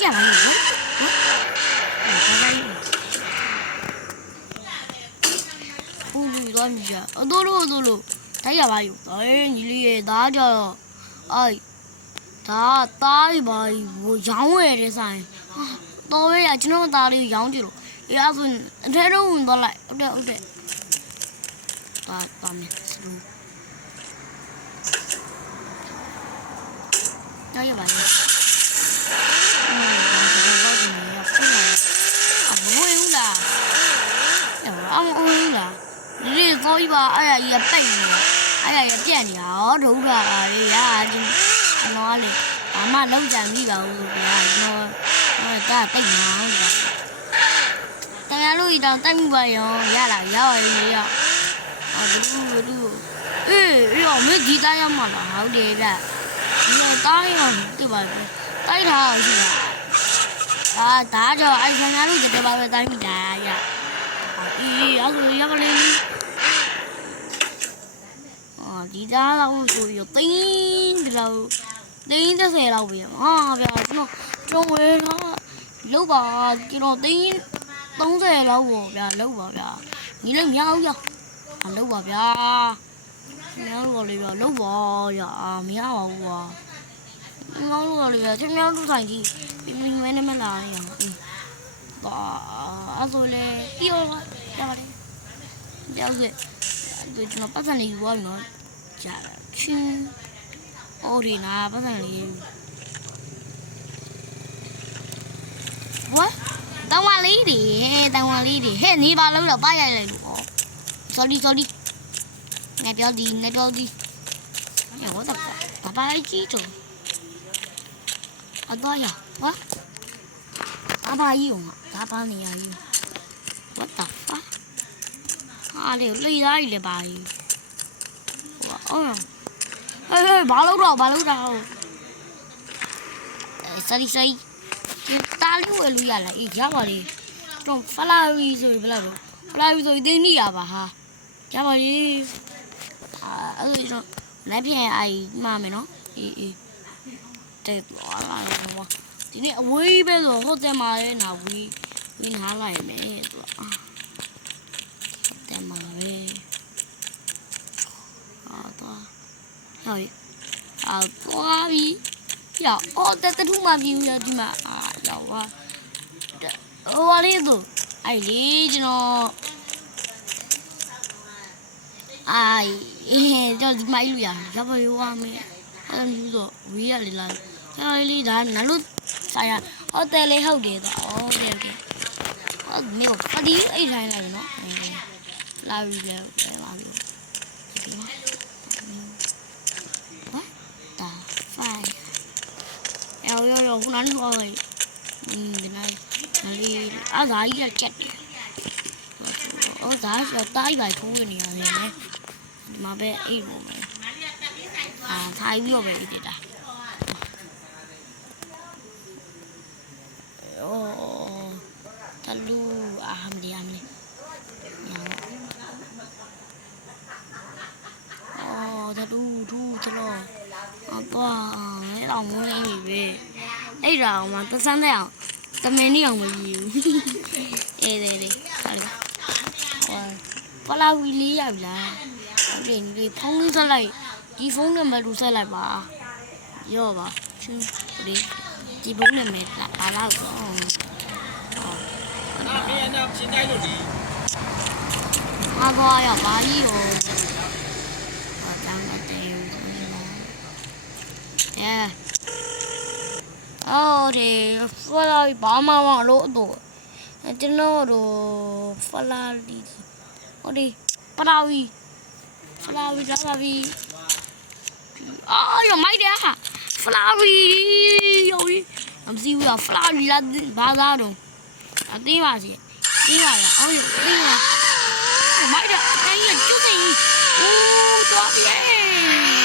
ရှက်ပါလို့နော်ဦးသွားမြည်အတို့လို့တိုက်ရပါယူညီလေးရဲ့ဒါကြတော့ဒါသားရီပါဟိုရောင်းဝယ်တဲ့ဆိုင်တော်ပဲရကျွန်တော်သားလေးရောင်းကြည့်လို့အေးအဲ့ဆိုအထဲတော့ဝင်သွားလိုက်ဟုတ်တယ်ပါမယ်တော့ရပါလေဒီကောကြီးပါအဲ့ရပိတ်နေအဲ့ရပြက်နေတာဟောဒုက္ခပါလေရာကျွန်တော်လေဘာမှလုံးကြံမိပါဘူးဗျာကျွန်တော်ဒါပိတ်နေအောင်ဗျာတရားလို့တောင်တိုက်မှုပါရောရလာရောက်ရည်ရောဒူရောမင်းဒီသားရမှာလားဟုတ်တယ်ဗျဒီသားရောတိပါပဲတိုက်ထားအောင်ရှိတာဒါကြောင့်အဲ့ဆန်ရလို့တပါပဲတိုက်မိတာရအေးအဲ့လိုရပါလေဒီသားလောက်ဆိုပြီးတော့30လောက်30လောက်ပဲဟာဗျာကျွန်တော်ဝယ်တော့လောက်ပါကျွန်တော်30လောက်ပေါ့ဗျာလောက်ပါဗျာညီလေးမရဘူးရလောက်ပါဗျာမြောက်လို့လေဗျာလောက်ပါရမရပါဘူးကွာငေါလို့လေဗျာကျွန်တော်တို့ဆိုင်ကြီးပြင်းမဲနဲ့မလာရအောင်ပါအဲ့ဆိုလေပြောပါရတယ်ပြောစေသူကျွန်တော်ပတ်စံလေးယူသွားပြီနော်ကြာချင်းအော်ဒီနာပတ်စံလေးဝါတောင်းဝလေးတွေဟဲ့နေပါလို့တော့ပါရိုက်လိုက်လို့ sorry နေပြောဒီရောတော့ဘာကြီးတော့အတော့ရဝါအဘာကြီးအောင်ဒါပါနေရကြီး what the fuck ဟာလေလိသားကြီးလည်းပါကြီးအော်ဟဲ့ဘာလို့တော့sorry တားလို့ဝယ်လို့ရလားအေးရပါလေတော့ဖလာရီဆိုဘယ်လောက်ဖလာရီဆိုတင်းနေရပါဟာရပါလေအဲ့တော့လက်ပြန်အိုင်မှာမယ်နော်အေးတဲ့သွားလာတော့ဒီနေ့အဝေးပဲဆိုဟုတ်တယ်မှာလေနာဝီနားလိုက်မယ်သူတယ်မှာပဲတော့သွားပြီရောက်အော်တထူးမှပြင်းရဒီမှာရောက်ပါဟိုလေးသူအဲ့လေကျွန်တော်တော့ဒီမိုက်လို့ရပါရောမယ်အဲ့လိုဆိုဝေးရလေလားကျွန်တော်လေးဒါနလို့ဆိုင်ရဟိုတယ်လေးဟုတ်တယ်တော့ဟုတ်တယ်ဟုတ်မျိုးဖဒီအဲ့ထိုင်းလိုက်နော်လာပြီလေလာပြီတာဖိုင်ရောခုနကတော့ဒီနေ့အားသာကြီးချက်တယ်အော်ဒါဆိုတိုင်းပါထိုးနေရတယ်လေဒီမှာပဲအိတ်ပေါ်မယ်ထိုင်ပြီးတော့ပဲအိတ်တက်တာတလူအဟမ်ဒီအမ်လေတလူထူးချလို့တော့အဲ့တော့မွေးနေပြီအဲ့တော့မှသစမ်းတဲ့အောင်တမင်းနေအောင်မယူအေးဟာလေပလာဝီလေးရပြီလားဟုတ်တယ်ဒီဖုန်းလေးဆက်လိုက်ဒီဖုန်းနံပါတ်ကိုဆက်လိုက်ပါရောပါချင်းဒီဖုန်းနံပါတ်လာလောက်တော့မင်းကတော့ချင်းတိုင်းလို့ဒီဘာရပါကြီးကိုတမ်းတယ်အော်ဒီဖလာဘာမှမလို့တော့ကျွန်တော်တို့ဖလာလီဟိုဒီဖလာဝီဒါပါပြီအော်ရမိုက်တယ်ဟာဖလာဝီယောီမစီဘူးဖလာဝီလာဘာသာတော့အသေးပါစီသေးပါလားအော်ရသေးပါမိုက်တယ်အဲ့ရကျွတ်နေဦးတော့ပြီ